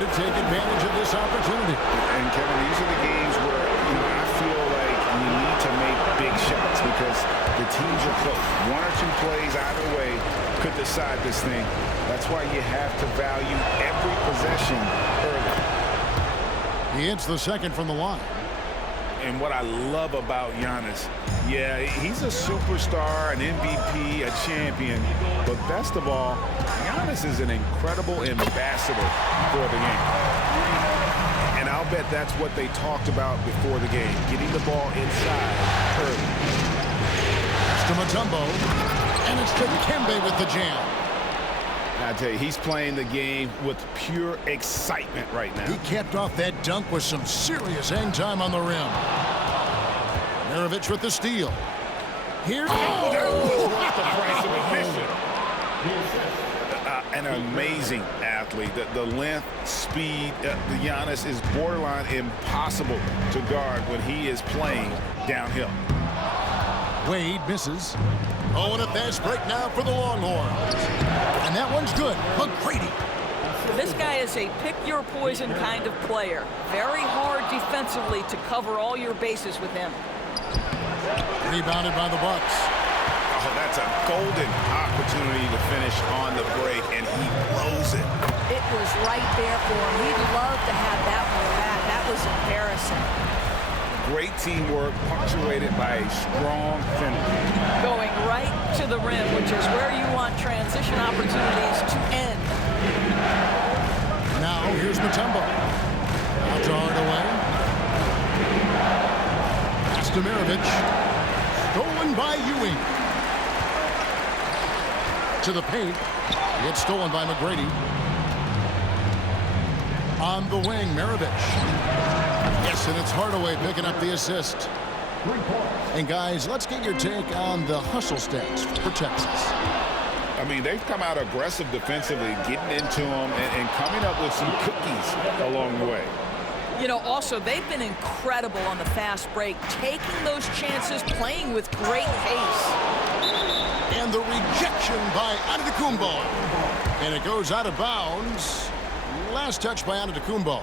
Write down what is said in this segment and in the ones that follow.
to take advantage of this opportunity. And Kevin, these are the games where, I feel like you need to make big shots because the teams are close. One or two plays either way could decide this thing. That's why you have to value every possession early. He hits the second from the line. And what I love about Giannis, yeah, he's a superstar, an MVP, a champion, but best of all, Giannis is an incredible ambassador for the game. And I'll bet that's what they talked about before the game, getting the ball inside early. That's to Mutombo, and it's to Kembe with the jam. I tell you, he's playing the game with pure excitement right now. He capped off that dunk with some serious hang time on the rim. Maravich with the steal. Here. Oh, that was worth the price of admission. An amazing athlete. The length, speed, the Giannis is borderline impossible to guard when he is playing downhill. Wade misses. Oh, and a fast break now for the Longhorns. And that one's good. McGrady. This guy is a pick-your-poison kind of player. Very hard defensively to cover all your bases with him. Rebounded by the Bucks. Oh, that's a golden opportunity to finish on the break, and he blows it. It was right there for him. He'd love to have that one back. That was embarrassing. Great teamwork, punctuated by a strong finish. Going right to the rim, which is where you want transition opportunities to end. Now here's Mutombo. I'll draw it away. Pass to Maravich. Stolen by Ewing. To the paint. It's stolen by McGrady. On the wing, Maravich. Yes, and it's Hardaway picking up the assist. And guys, let's get your take on the hustle stats for Texas. I mean, they've come out aggressive defensively, getting into them and coming up with some cookies along the way. Also, they've been incredible on the fast break, taking those chances, playing with great pace. And the rejection by Antetokounmpo. And it goes out of bounds. Last touch by Antetokounmpo.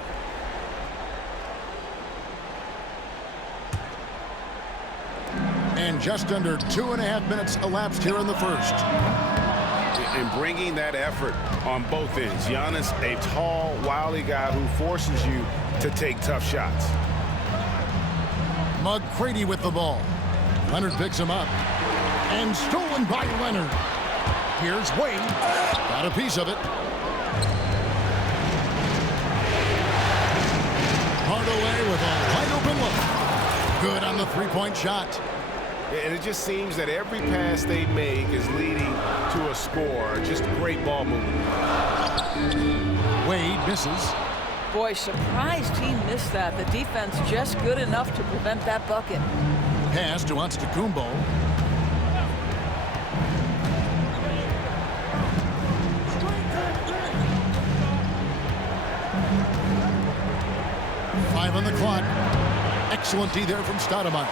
And just under 2.5 minutes elapsed here in the first. And bringing that effort on both ends. Giannis, a tall, wily guy who forces you to take tough shots. McGrady with the ball. Leonard picks him up. And stolen by Leonard. Here's Wade. Got a piece of it. Hardaway with a wide open look. Good on the three-point shot. And it just seems that every pass they make is leading to a score. Just great ball movement. Wade misses. Boy, surprised he missed that. The defense just good enough to prevent that bucket. Pass to Antetokounmpo. Five on the clock. Excellent D there from Stoudemire.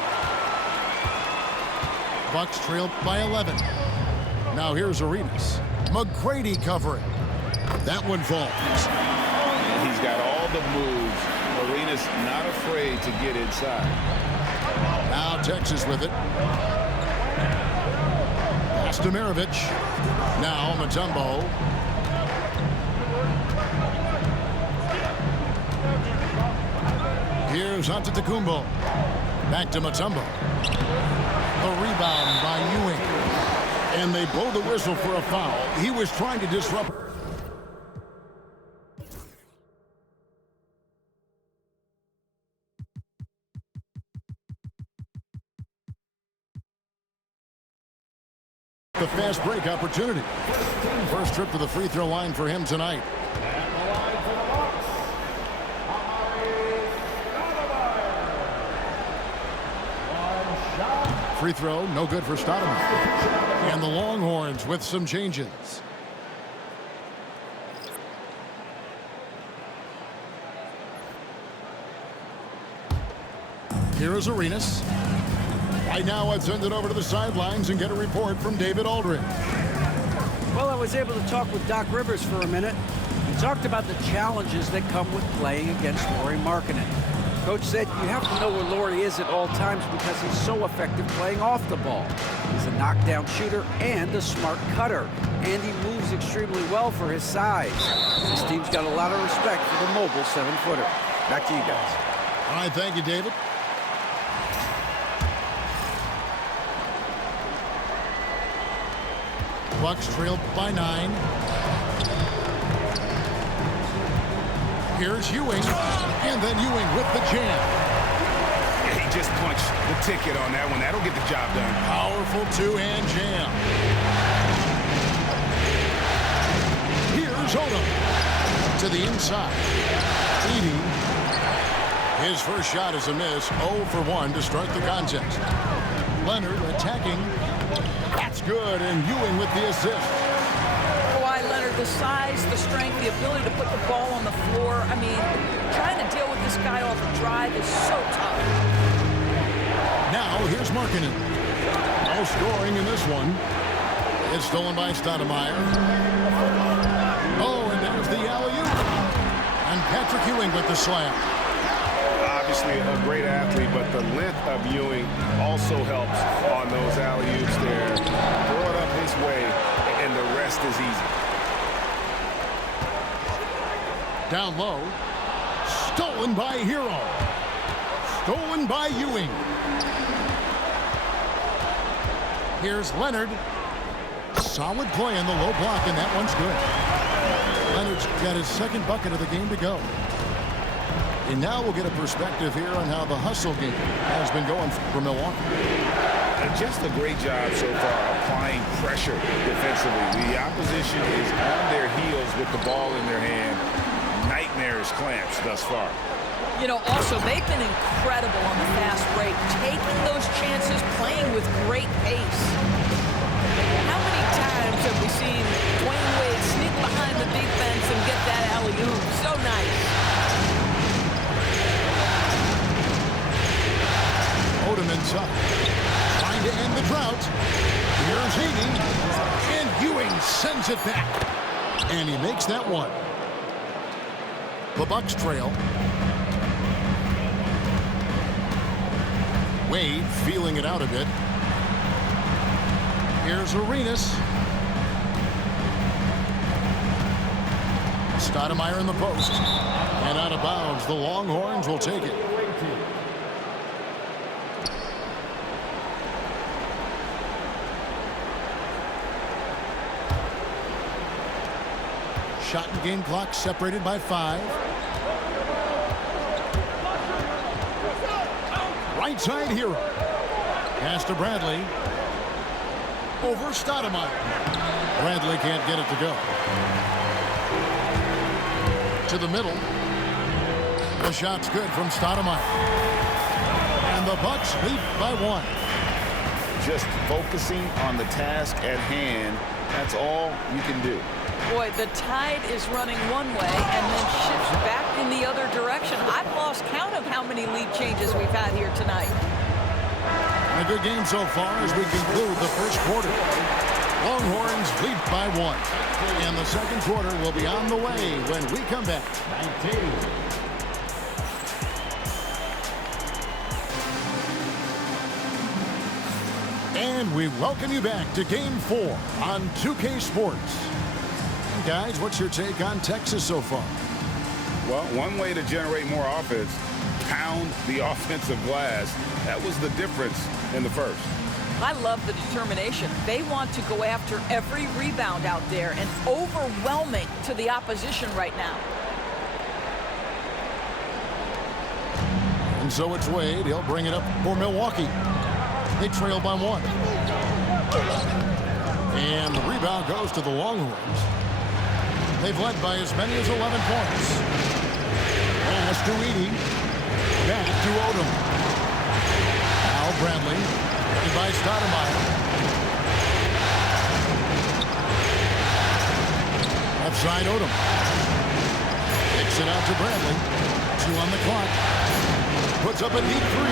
Bucks trailed by 11. Now here's Arenas. McGrady covering. That one falls. And he's got all the moves. Arenas not afraid to get inside. Now Texas with it. Pass to Maravich. Now Mutombo. Here's Antetokounmpo. Back to Mutombo. The rebound by Ewing. And they blow the whistle for a foul. He was trying to disrupt. The fast break opportunity. First trip to the free throw line for him tonight. Free throw, no good for Stoudemire. And the Longhorns with some changes. Here is Arenas. Right now, I'd send it over to the sidelines and get a report from David Aldridge. Well, I was able to talk with Doc Rivers for a minute. He talked about the challenges that come with playing against Lauri Markkanen. Coach said you have to know where Lauri is at all times because he's so effective playing off the ball. He's a knockdown shooter and a smart cutter, and he moves extremely well for his size. This team's got a lot of respect for the mobile 7-footer. Back to you guys. All right, thank you, David. Bucks trailed by 9. Here's Ewing, and then Ewing with the jam. Yeah, he just punched the ticket on that one. That'll get the job done. Powerful two-hand jam. Here's Odom to the inside. Edey. His first shot is a miss. 0 for 1 to start the contest. Leonard attacking. That's good, and Ewing with the assist. Kawhi Leonard, the size, the strength, the ability to put the ball on the floor. I mean, trying to deal with this guy off the drive is so tough. Now, here's Markkanen. No scoring in this one. It's stolen by Stoudemire. Oh, and there's the alley-oop. And Patrick Ewing with the slam. Obviously a great athlete, but the length of Ewing also helps on those alley-oops there. Throw it up his way, and the rest is easy. Down low. Stolen by Hero. Stolen by Ewing. Here's Leonard. Solid play in the low block, and that one's good. Leonard's got his second bucket of the game to go. And now we'll get a perspective here on how the hustle game has been going for Milwaukee. And just a great job so far applying pressure defensively. The opposition is on their heels with the ball in their hand. Nightmares clamps thus far. You know, also, they've been incredible on the fast break, taking those chances, playing with great pace. How many times have we seen Dwayne Wade sneak behind the defense and get that alley-oop? So nice. Odom inside. Trying to end the drought. Here's Edey. And Ewing sends it back. And he makes that one. The Bucks trail. Wade feeling it out a bit. Here's Arenas. Stoudemire in the post. And out of bounds. The Longhorns will take it. Shot and game clock separated by 5. Right side Hero. Pass to Bradley. Over Stoudemire. Bradley can't get it to go. To the middle. The shot's good from Stoudemire. And the Bucks lead by 1. Just focusing on the task at hand, that's all you can do. Boy, the tide is running one way and then shifts back in the other direction. I've lost count of how many lead changes we've had here tonight. A good game so far as we conclude the first quarter. Longhorns lead by 1. And the second quarter will be on the way when we come back. 19. And we welcome you back to Game 4 on 2K Sports. Guys, what's your take on Texas so far? Well, one way to generate more offense, pound the offensive glass. That was the difference in the first. I love the determination. They want to go after every rebound out there and overwhelming to the opposition right now. And so it's Wade. He'll bring it up for Milwaukee. They trail by 1. And the rebound goes to the Longhorns. They've led by as many as 11 points. Pass to Edey. Back to Odom. Now Bradley. And by Stoudemire. Left side Odom. Kicks it out to Bradley. 2 on the clock. Puts up a deep 3.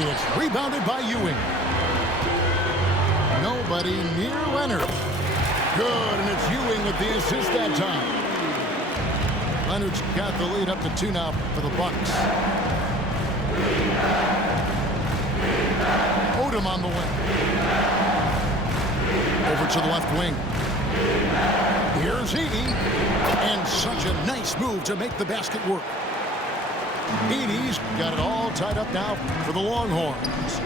It's rebounded by Ewing. Nobody near Leonard. Good, and it's Ewing with the assist that time. Leonard's got the lead up to 2 now for the Bucks. Odom on the wing. Over to the left wing. Here's Edey. And such a nice move to make the basket work. Edey's got it all tied up now for the Longhorns.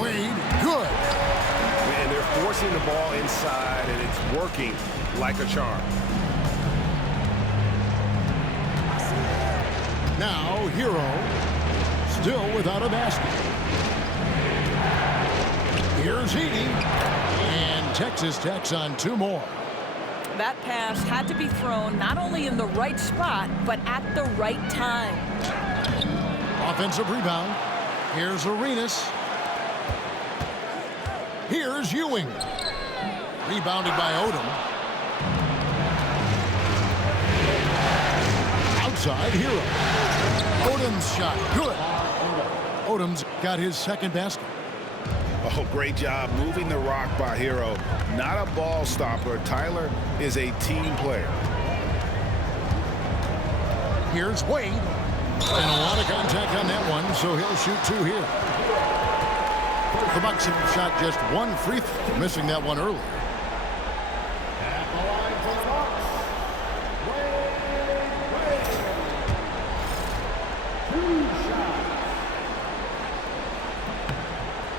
Wade, good. And they're forcing the ball inside, and it's working like a charm. Now, Hero, still without a basket. Here's Edey, and Texas tacks on 2 more. That pass had to be thrown not only in the right spot, but at the right time. Offensive rebound. Here's Arenas. Here's Ewing. Rebounded by Odom. Outside, Hero. Odom's shot, good. Odom's got his second basket. Oh, great job moving the rock by Hero. Not a ball stopper. Tyler is a team player. Here's Wade. And a lot of contact on that one, so he'll shoot 2 here. The Bucks have shot just 1 free throw, missing that one earlier.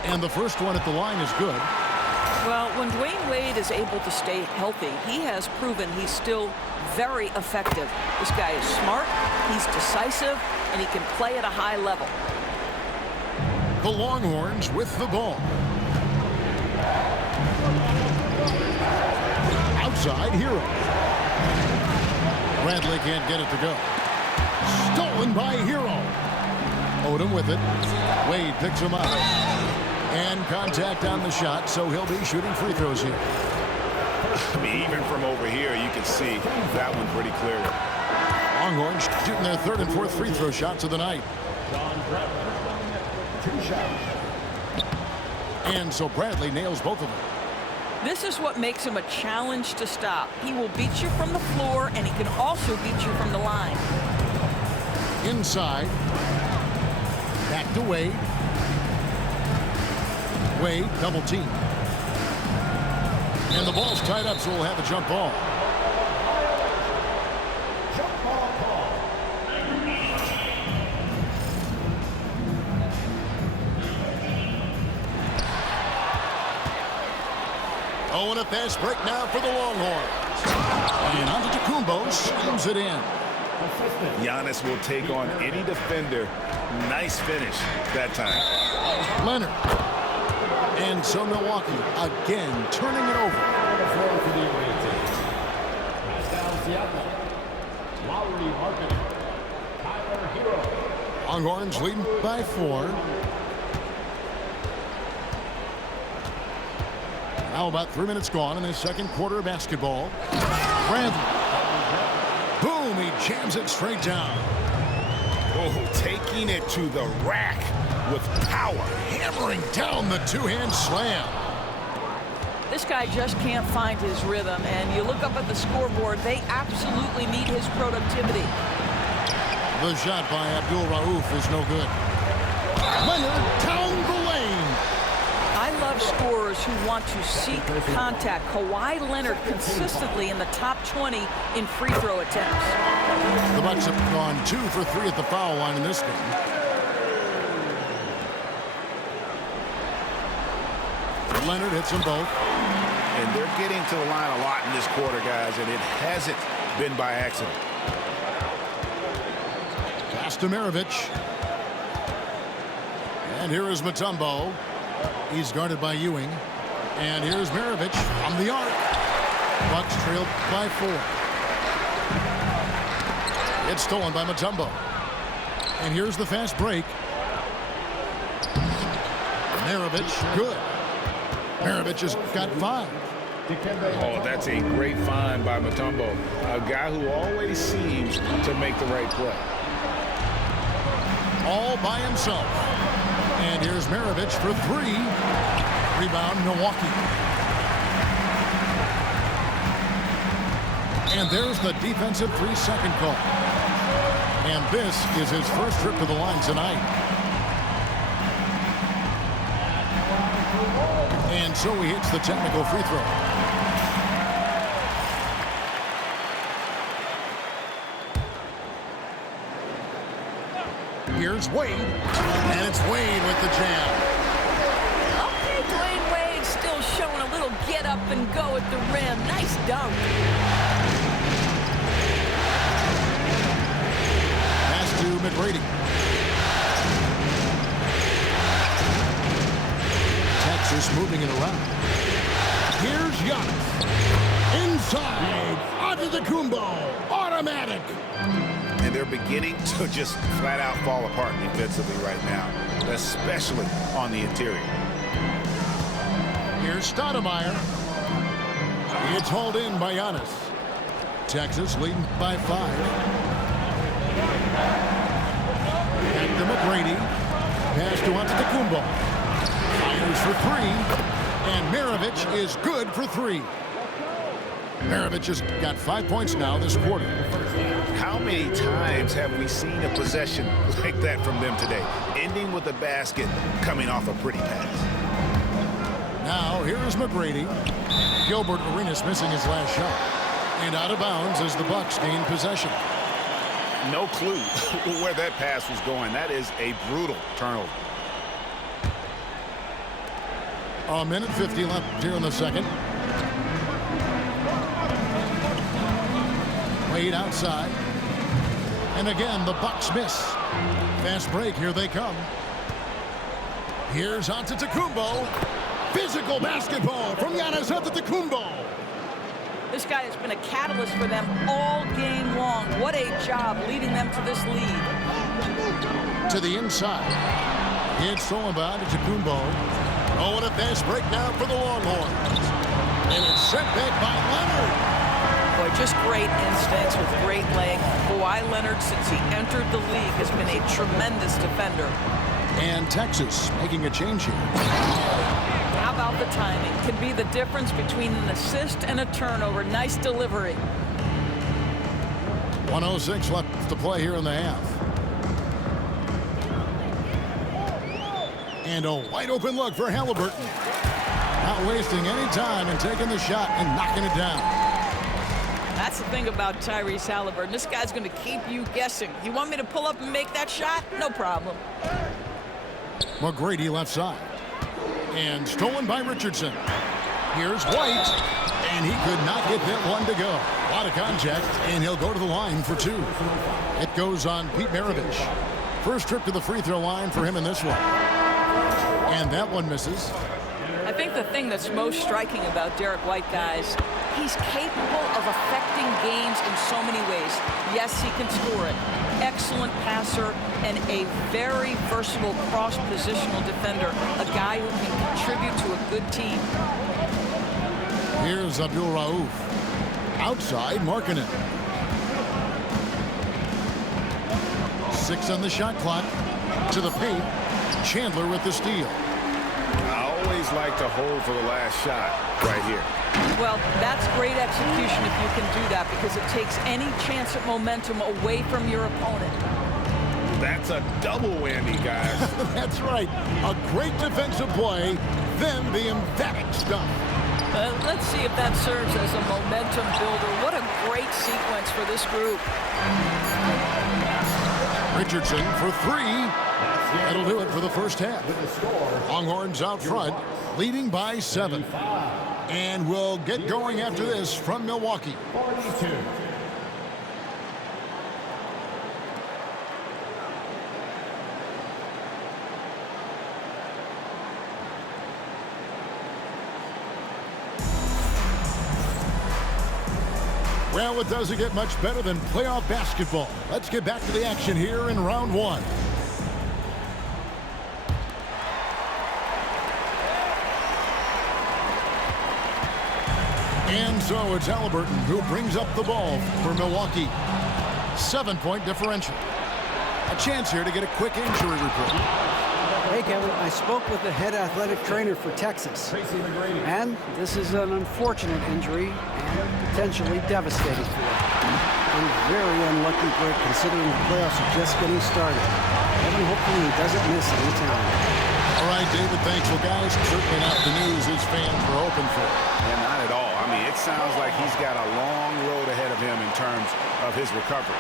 And the first one at the line is good. Well, when Dwayne Wade is able to stay healthy, he has proven he's still very effective. This guy is smart, he's decisive, and he can play at a high level. The Longhorns with the ball. Outside, Hero. Bradley can't get it to go. Stolen by Hero. Odom with it. Wade picks him up. And contact on the shot, so he'll be shooting free throws here. I mean, even from over here, you can see that one pretty clearly. Longhorns shooting their 3rd and 4th free throw shots of the night. 2 shots. And so Bradley nails both of them. This is what makes him a challenge to stop. He will beat you from the floor, and he can also beat you from the line. Inside. Back to Wade. Wade, double team. And the ball's tied up, so we'll have a jump ball. Jump ball call. Oh, and a fast break now for the Longhorns. And on to Tacumbo, slams it in. Giannis will take on any defender. Nice finish that time. Leonard. And so Milwaukee again turning it over. Longhorns leading by 4. Now about 3 minutes gone in the second quarter of basketball. Bradley. Boom, he jams it straight down. Oh, taking it to the rack with power. Hammering down the 2-hand slam. This guy just can't find his rhythm, and you look up at the scoreboard, they absolutely need his productivity. The shot by Abdul Rauf is no good. Leonard down the lane. I love scorers who want to seek contact. Kawhi Leonard consistently in the top 20 in free throw attempts. The Bucks have gone 2 for 3 at the foul line in this game. Leonard hits them both. And they're getting to the line a lot in this quarter, guys, and it hasn't been by accident. Pass to Maravich. And here is Mutombo. He's guarded by Ewing. And here's Maravich from the arc. Bucks trailed by 4. It's stolen by Mutombo. And here's the fast break. Maravich, good. Maravich has got 5. Oh, that's a great find by Mutombo. A guy who always seems to make the right play. All by himself. And here's Maravich for 3. Rebound, Milwaukee. And there's the defensive 3-second call. And this is his first trip to the line tonight. And so he hits the technical free throw. Here's Wade. And it's Wade with the jam. Okay, Dwayne Wade still showing a little get up and go at the rim. Nice dunk. Pass to McGrady. Texas moving it around. Here's Giannis. Inside. Antetokounmpo. Automatic. And they're beginning to just flat out fall apart defensively right now, especially on the interior. Here's Stoudemire. It's hauled in by Giannis. Texas leading by 5. Back to McGrady. Pass to Antetokounmpo. Fires for 3. And Maravich is good for 3. Maravich has got 5 points now this quarter. How many times have we seen a possession like that from them today, ending with a basket coming off a pretty pass? Now here's McGrady. Gilbert Arenas missing his last shot. And out of bounds as the Bucks gain possession. No clue where that pass was going. That is a brutal turnover. A minute 50 left here in the second. Wade outside. And again, the Bucks miss. Fast break, here they come. Here's Antetokounmpo. Physical basketball from Giannis Antetokounmpo. This guy has been a catalyst for them all game long. What a job leading them to this lead. To the inside. It's stolen by Antetokounmpo. Oh, what a fast break now for the Longhorns. And it's sent back by Leonard. Boy, just great instincts with great leg. Kawhi Leonard, since he entered the league, has been a tremendous defender. And Texas making a change here. How about the timing? Can be the difference between an assist and a turnover. Nice delivery. 1:06 left to play here in the half. And a wide open look for Halliburton. Not wasting any time and taking the shot and knocking it down. That's the thing about Tyrese Halliburton. This guy's going to keep you guessing. You want me to pull up and make that shot? No problem. McGrady left side. And stolen by Richardson. Here's White. And he could not get that one to go. A lot of contact, and he'll go to the line for 2. It goes on Pete Maravich. First trip to the free throw line for him in this one. And that one misses. I think the thing that's most striking about Derek White, guys, he's capable of affecting games in so many ways. Yes, he can score it. Excellent passer and a very versatile cross-positional defender. A guy who can contribute to a good team. Here's Abdul Rauf. Outside, Markkanen. 6 on the shot clock. To the paint. Chandler with the steal. I always like to hold for the last shot right here. Well, that's great execution if you can do that, because it takes any chance at momentum away from your opponent. That's a double whammy, guys. That's right. A great defensive play, then the emphatic stuff. Let's see if that serves as a momentum builder. What a great sequence for this group. Richardson for 3. That'll do it for the first half. Longhorns out front, leading by 7. And we'll get going after this from Milwaukee. 42. Well, it doesn't get much better than playoff basketball. Let's get back to the action here in round 1. And so it's Halliburton who brings up the ball for Milwaukee. 7-point differential. A chance here to get a quick injury report. Hey, Kevin, I spoke with the head athletic trainer for Texas. And this is an unfortunate injury and potentially devastating for him. A very unlucky break considering the playoffs are just getting started. Kevin, hopefully he doesn't miss any time. All right, David, thanks. Well, guys, certainly not the news his fans were hoping for. And not at all. I mean, it sounds like he's got a long road ahead of him in terms of his recovery.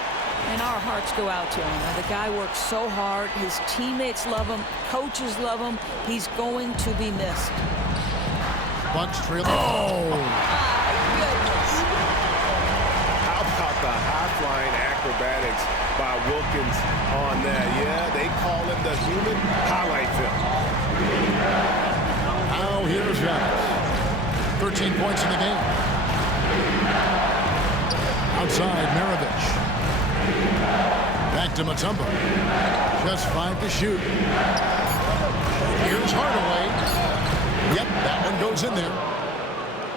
And our hearts go out to him. The guy works so hard. His teammates love him. Coaches love him. He's going to be missed. Bucks trail. Oh! Goodness. How about the high-flying acrobatics by Wilkins on that? Yeah, they call him the human highlight film. Now here's Giannis. 13 points in the game. Outside, Maravich. Back to Mutombo. Just 5 to shoot. Here's Hardaway. Yep, that one goes in there.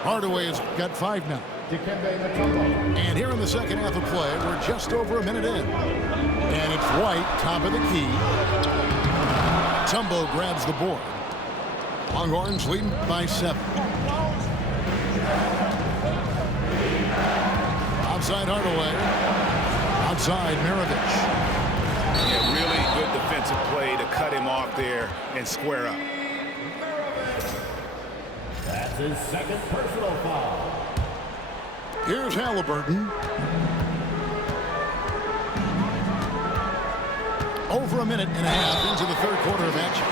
Hardaway has got 5 now. And here in the second half of play, we're just over a minute in. And it's White, top of the key. Mutombo grabs the board. Longhorns leading by 7. Outside Hardaway. Outside Maravich. Yeah, really good defensive play to cut him off there and square up. That's his second personal foul. Here's Halliburton. Over a minute and a half into the third quarter of action.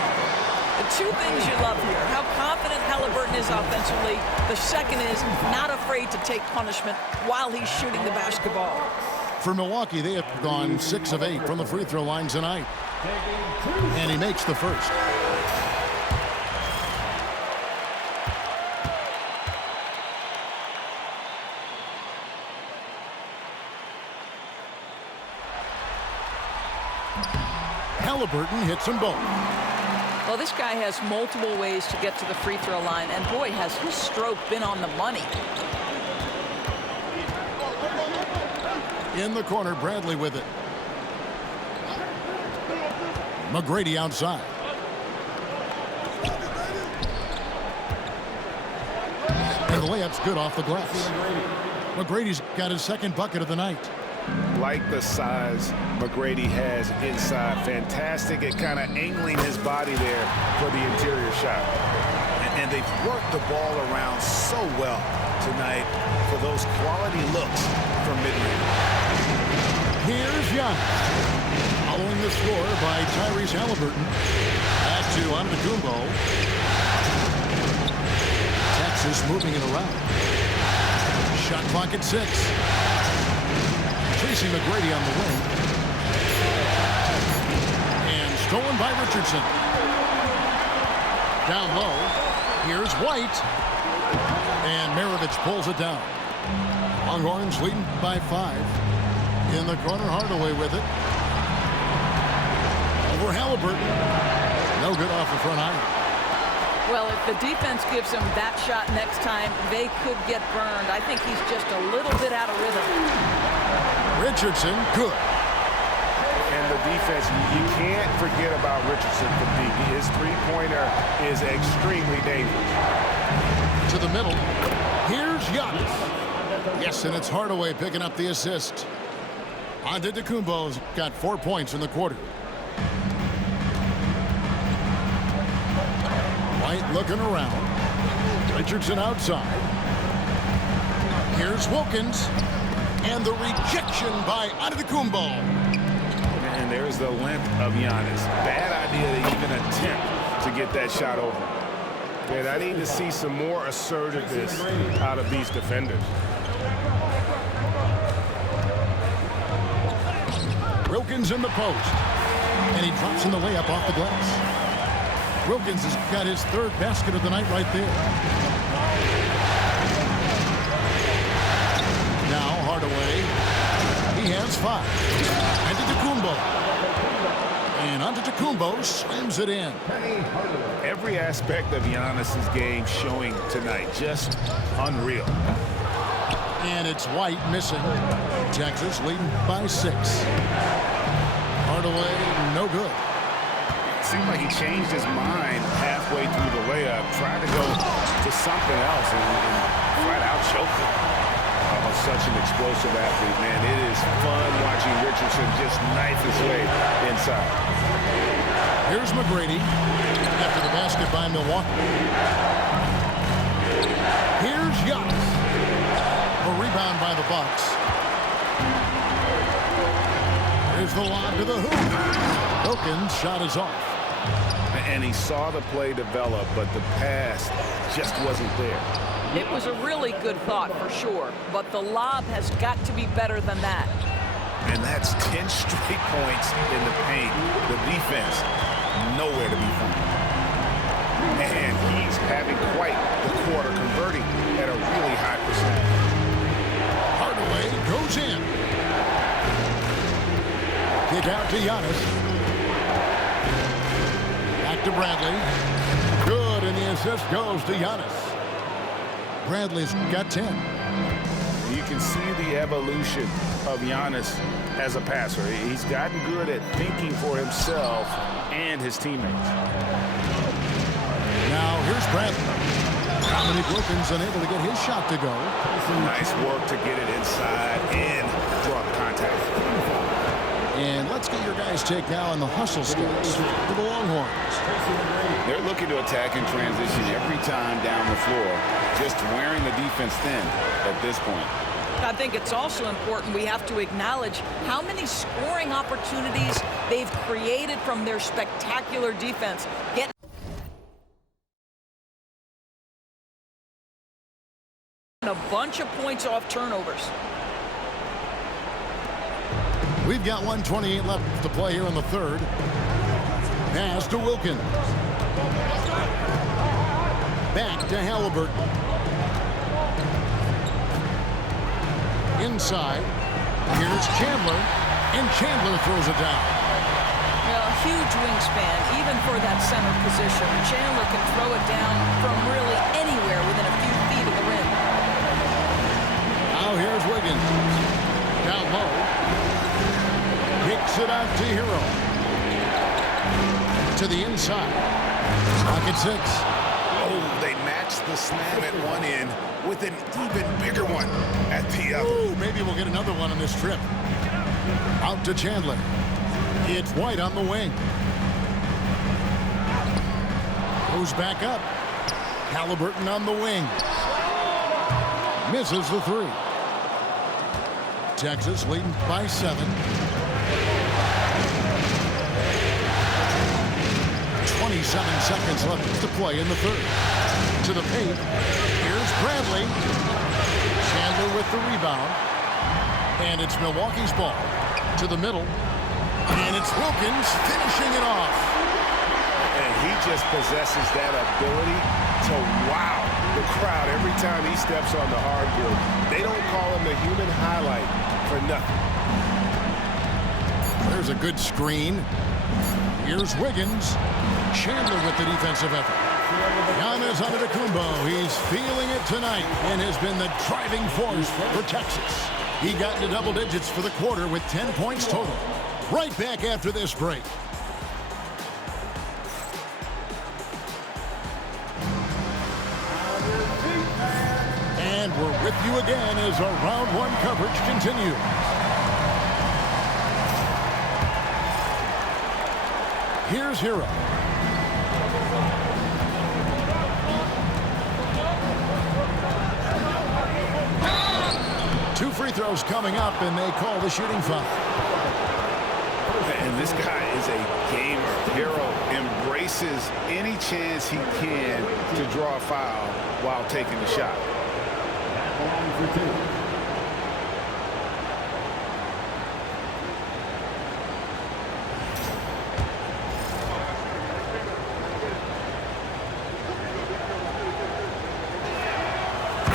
The two things you love here, how confident Halliburton is offensively. The second is not afraid to take punishment while he's shooting the basketball. For Milwaukee, they have gone 6 of 8 from the free throw line tonight. And he makes the first. Halliburton hits them both. Well, this guy has multiple ways to get to the free throw line, and boy, has his stroke been on the money. In the corner, Bradley with it. McGrady outside. And the layup's good off the glass. McGrady's got his second bucket of the night. Like the size McGrady has inside. Fantastic at kind of angling his body there for the interior shot. And they've worked the ball around so well tonight for those quality looks from mid-range. Here's Giannis. Following the score by Tyrese Halliburton. Back to Antetokounmpo. Texas moving it around. Shot clock at 6. Tracy McGrady on the wing. And stolen by Richardson. Down low. Here's White. And Maravich pulls it down. Longhorns leading by 5. In the corner, Hardaway with it. Over Halliburton. No good off the front iron. Well, if the defense gives him that shot next time, they could get burned. I think he's just a little bit out of rhythm. Richardson, good. And the defense, you can't forget about Richardson from deep. His three-pointer is extremely dangerous. To the middle. Here's Giannis. Yes, and it's Hardaway picking up the assist. Antetokounmpo's got 4 points in the quarter. White looking around. Richardson outside. Here's Wilkins. And the rejection by Antetokounmpo. And there's the length of Giannis. Bad idea to even attempt to get that shot over. Man, I need to see some more assertiveness out of these defenders. Wilkins in the post. And he drops in the layup off the glass. Wilkins has got his 3rd basket of the night right there. Now Hardaway. He has 5. And Antetokounmpo slams it in. Every aspect of Giannis's game showing tonight. Just unreal. And it's White missing. Texas leading by 6. Hardaway, no good. seemed like he changed his mind halfway through the layup, tried to go to something else, and flat out choked it. Oh, such an explosive athlete, man. It is fun watching Richardson just knife his way inside. Here's McGrady after the basket by Milwaukee. Here's Giannis. A rebound by the Bucks. Here's the lob to the hoop. Wilkins' shot is off. And he saw the play develop, but the pass just wasn't there. It was a really good thought for sure, but the lob has got to be better than that. And that's 10 straight points in the paint. The defense, nowhere to be found. And he's having quite the quarter, converting at a really high percentage. Hardaway goes in. Kick out to Giannis. Back to Bradley. Good, and the assist goes to Giannis. Bradley's got 10. You can see the evolution of Giannis as a passer. He's gotten good at thinking for himself and his teammates. Now here's Bradley. Dominique Wilkins unable to get his shot to go. Nice work to get it inside and draw the contact. And let's get your guys' take now on the hustle skills for the Longhorns. They're looking to attack in transition every time down the floor, just wearing the defense thin at this point. I think it's also important we have to acknowledge how many scoring opportunities they've created from their spectacular defense. Getting a bunch of points off turnovers. We've got 1:28 left to play here in the third. Pass to Wilkins. Back to Halliburton. Inside. Here's Chandler. And Chandler throws it down. A huge wingspan, even for that center position. Chandler can throw it down from really anywhere within a few feet of the rim. Now here's Wiggins. Down low. Kicks it out to Hero. To the inside. Pocket 6. Oh, they matched the slam at one end with an even bigger one at the other. Ooh, maybe we'll get another one on this trip. Out to Chandler. It's White on the wing. Goes back up. Halliburton on the wing. Misses the three. Texas leading by 7. 27 seconds left to play in the third. To the paint. Here's Bradley. Chandler with the rebound. And it's Milwaukee's ball. To the middle. And it's Wilkins finishing it off. And he just possesses that ability to wow the crowd every time he steps on the hardwood. They don't call him the human highlight for nothing. There's a good screen. Here's Wiggins. Chandler with the defensive effort. Giannis Antetokounmpo. He's feeling it tonight and has been the driving force for Texas. He got into double digits for the quarter with 10 points total. Right back after this break. And we're with you again as our round one coverage continues. Here's Hero. Two free throws coming up, and they call the shooting foul. And this guy is a gamer. Hero embraces any chance he can to draw a foul while taking the shot.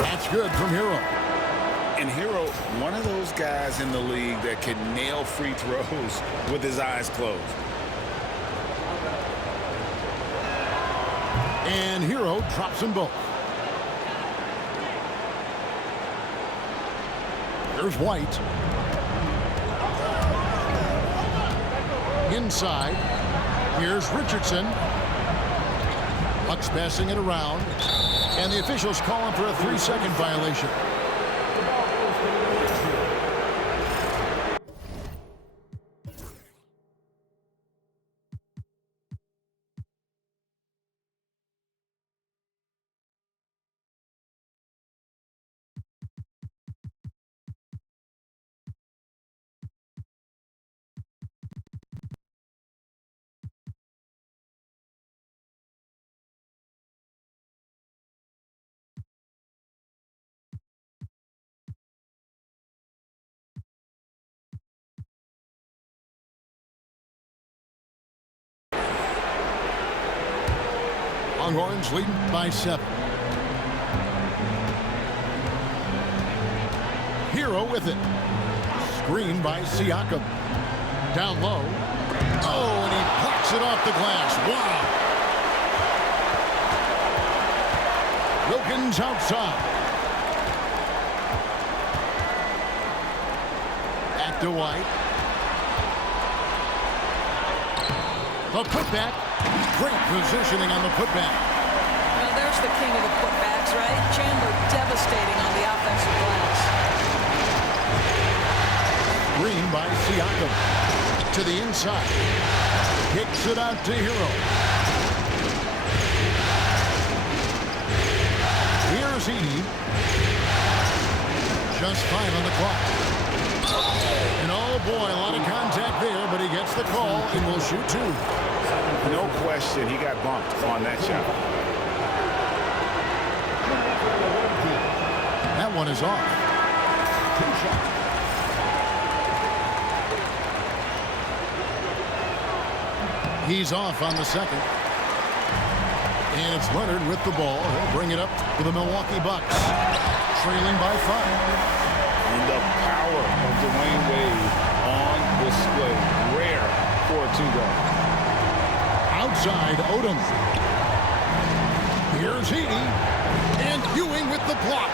That's good from Hero. And Hero, one of those guys in the league that can nail free throws with his eyes closed. And Hero drops them both. There's White. Inside. Here's Richardson. Bucks passing it around. And the officials calling for a 3-second violation. Longhorns leading by 7. Hero with it. Screen by Siakam. Down low. Oh, and he blocks it off the glass. Wow. Wilkins outside. Back to White. The putback. Great positioning on the putback. Well, there's the king of the putbacks, right? Chandler devastating on the offensive glass. Green by Siakam. To the inside. Kicks it out to Hero. Here's Edey. Just 5 on the clock. And oh boy, a lot of contact there, but he gets the call and will shoot 2. No question, he got bumped on that shot. That one is off. He's off on the second. And it's Leonard with the ball. He'll bring it up to the Milwaukee Bucks. Trailing by 5. And the power of Dwayne Wade on display. Rare for a 2-guard. Outside, Odom. Here's Edey. And Ewing with the block.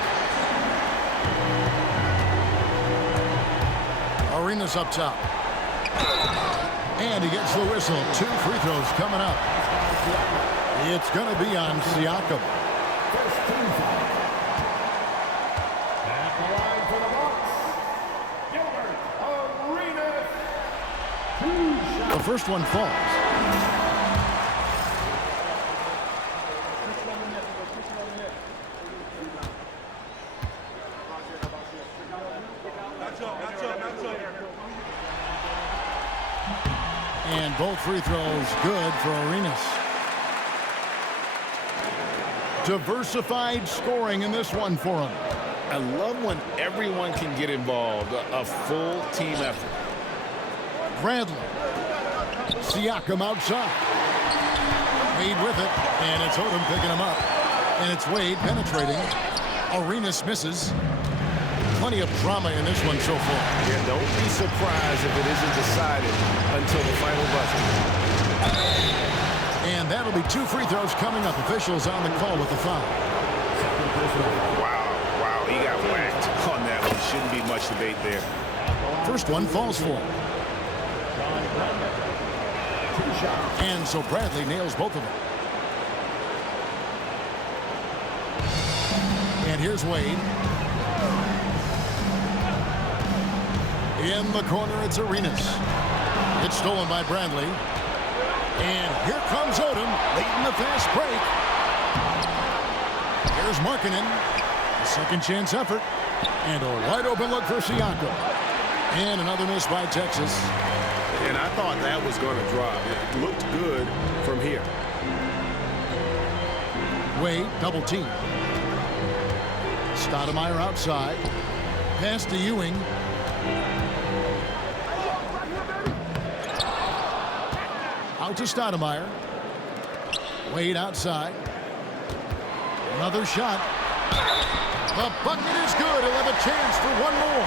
Arenas up top. And he gets the whistle. 2 free throws coming up. It's going to be on Siakam. At the line for the Bucks, Gilbert Arenas. The first one falls. And both free throws good for Arenas. Diversified scoring in this one for him. I love when everyone can get involved. A full team effort. Bradley. Siakam outside. Wade with it. And it's Odom picking him up. And it's Wade penetrating. Arenas misses. Plenty of drama in this one so far. Yeah, don't be surprised if it isn't decided until the final buzzer. And that'll be 2 free throws coming up. Officials on the call with the foul. Wow, he got whacked on that one. Shouldn't be much debate there. First one falls for him. And so Bradley nails both of them. And here's Wade. In the corner, it's Arenas. It's stolen by Bradley. And here comes Odom, late in the fast break. Here's Markkanen. A second chance effort. And a wide open look for Siakam. And another miss by Texas. And I thought that was going to drop. It looked good from here. Wade, double team. Stoudemire outside. Pass to Ewing. Out to Stoudemire. Wade outside. Another shot. The bucket is good. He'll have a chance for one more.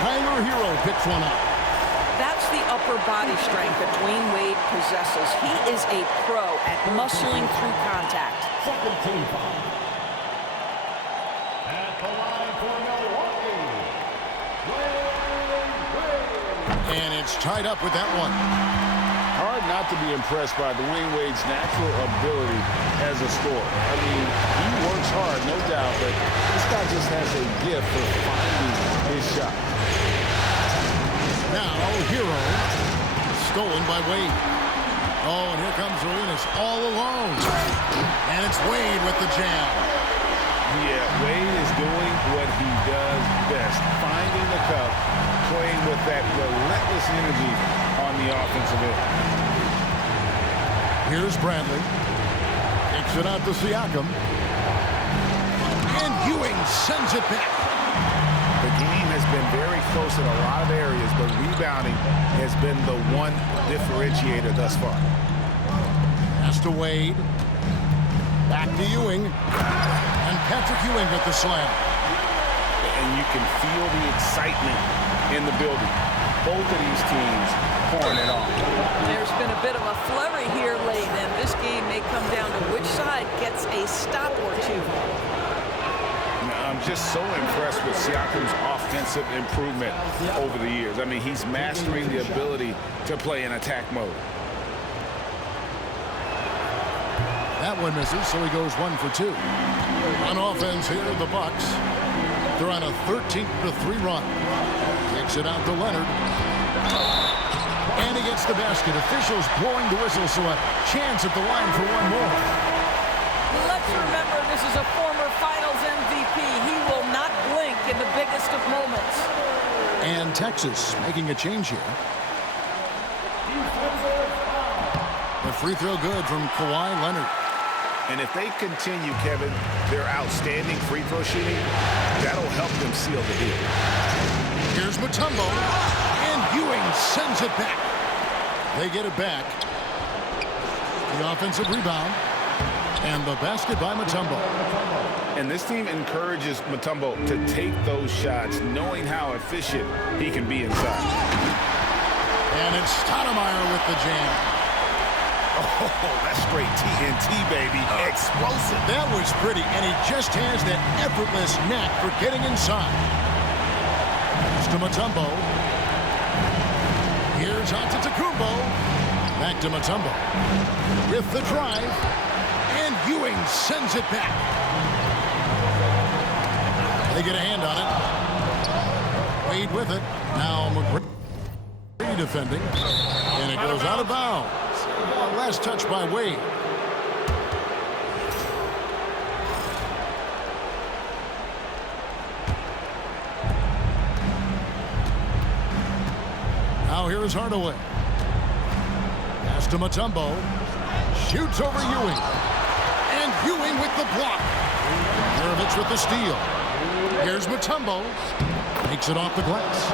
Tyler Hero picks one up. That's the upper body strength that Dwayne Wade possesses. He is a pro at muscling through contact. Second team foul. At the line for Milwaukee, Dwayne Wade. And it's tied up with that one. Hard not to be impressed by Dwayne Wade's natural ability as a scorer. I mean, he works hard, no doubt, but this guy just has a gift for finding his shot. Now, Hero, stolen by Wade. Oh, and here comes Arenas all alone. And it's Wade with the jam. Yeah, Wade is doing what he does best, finding the cup, playing with that relentless energy on the offensive end. Here's Bradley. Takes it out to Siakam. And Ewing sends it back. The game has been very close in a lot of areas, but rebounding has been the one differentiator thus far. Pass to Wade. Back to Ewing. And Patrick Ewing with the slam. And you can feel the excitement in the building. Both of these teams pouring it on. There's been a bit of a flurry here late, and this game may come down to which side gets a stop or two. I'm just so impressed with Siakam's offensive improvement over the years. I mean, he's mastering the ability to play in attack mode. That one misses, so he goes 1 for 2. On offense here, the Bucks. They're on a 13-3 run. Kicks it out to Leonard. And he gets the basket. Officials blowing the whistle, so a chance at the line for one more. Let's remember this is a former Finals MVP. He will not blink in the biggest of moments. And Texas making a change here. The free throw good from Kawhi Leonard. And if they continue, Kevin, their outstanding free throw shooting, that'll help them seal the deal. Here's Mutombo. And Ewing sends it back. They get it back. The offensive rebound. And the basket by Mutombo. And this team encourages Mutombo to take those shots, knowing how efficient he can be inside. And it's Stoudemire with the jam. Oh, that's straight TNT, baby. Explosive. That was pretty, and he just has that effortless knack for getting inside. It's to Mutombo. Here's Antetokounmpo. Back to Mutombo. With the drive. And Ewing sends it back. They get a hand on it. Wade with it. Now McGrady defending. And it goes out of bounds. Last touch by Wade. Now here's Hardaway. Pass to Mutombo. Shoots over Ewing. And Ewing with the block. Maravich with the steal. Here's Mutombo. Takes it off the glass.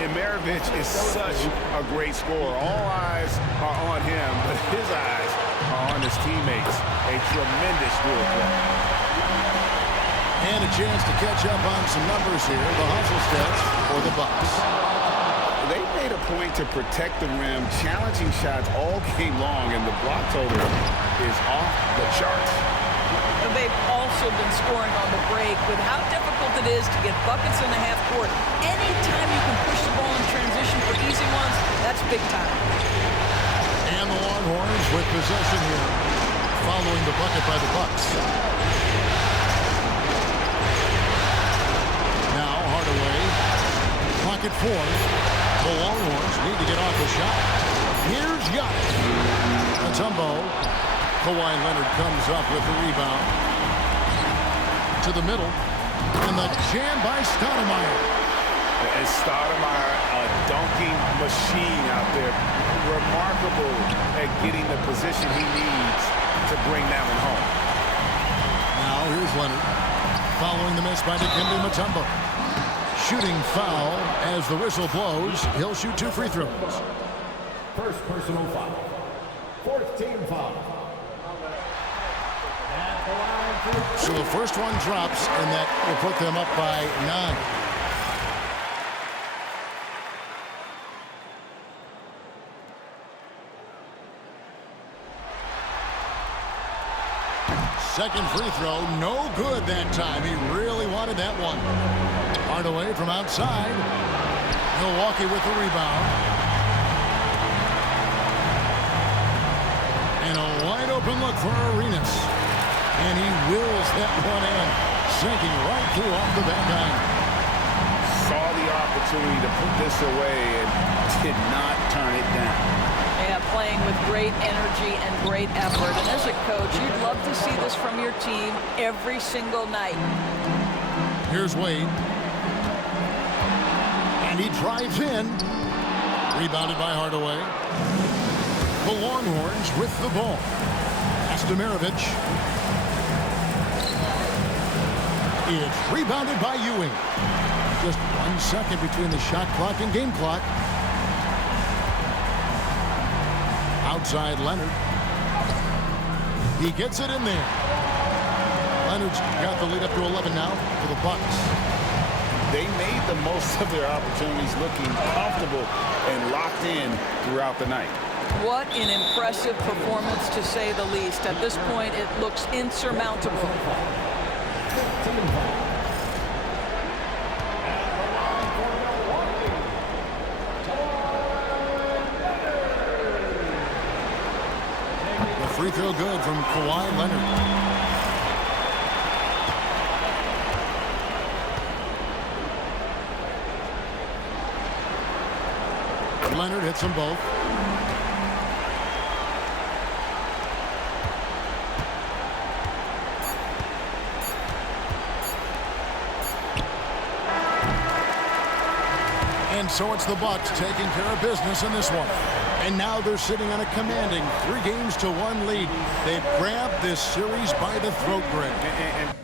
And Maravich is such a great scorer. All eyes are on him, but his eyes are on his teammates. A tremendous dual play. And a chance to catch up on some numbers here. The hustle stats for the Bucks. They made a point to protect the rim, challenging shots all game long, and the block total is off the charts. They've also been scoring on the break. With how difficult it is to get buckets in the half court, anytime you can push the ball in transition for easy ones, that's big time. And the Longhorns with possession here, following the bucket by the Bucks. Now Hardaway, pocket 4. The Longhorns need to get off the shot. Here's Giannis. Mutombo. Kawhi Leonard comes up with the rebound. To the middle. And the jam by Stoudemire. And Stoudemire, a dunking machine out there. Remarkable at getting the position he needs to bring that one home. Now here's Leonard. Following the miss by Dikembe Mutombo. Shooting foul as the whistle blows. He'll shoot 2 free throws. First personal foul. Fourth team foul. So the first one drops, and that will put them up by 9. Second free throw, no good that time. He really wanted that one. Hardaway from outside. Milwaukee with the rebound. open look for Arenas. And he wills that one in, sinking right through off the back iron. Saw the opportunity to put this away and did not turn it down. Yeah, playing with great energy and great effort. And as a coach, you'd love to see this from your team every single night. Here's Wade. And he drives in. Rebounded by Hardaway. The Longhorns with the ball. Astamirovic. It's rebounded by Ewing. Just 1 second between the shot clock and game clock. Outside Leonard. He gets it in there. Leonard's got the lead up to 11 now for the Bucks. They made the most of their opportunities, looking comfortable and locked in throughout the night. What an impressive performance, to say the least. At this point, it looks insurmountable. The free throw good from Kawhi Leonard. Leonard hits them both. And so it's the Bucks taking care of business in this one. And now they're sitting on a commanding 3-1 lead. They've grabbed this series by the throat, Greg. And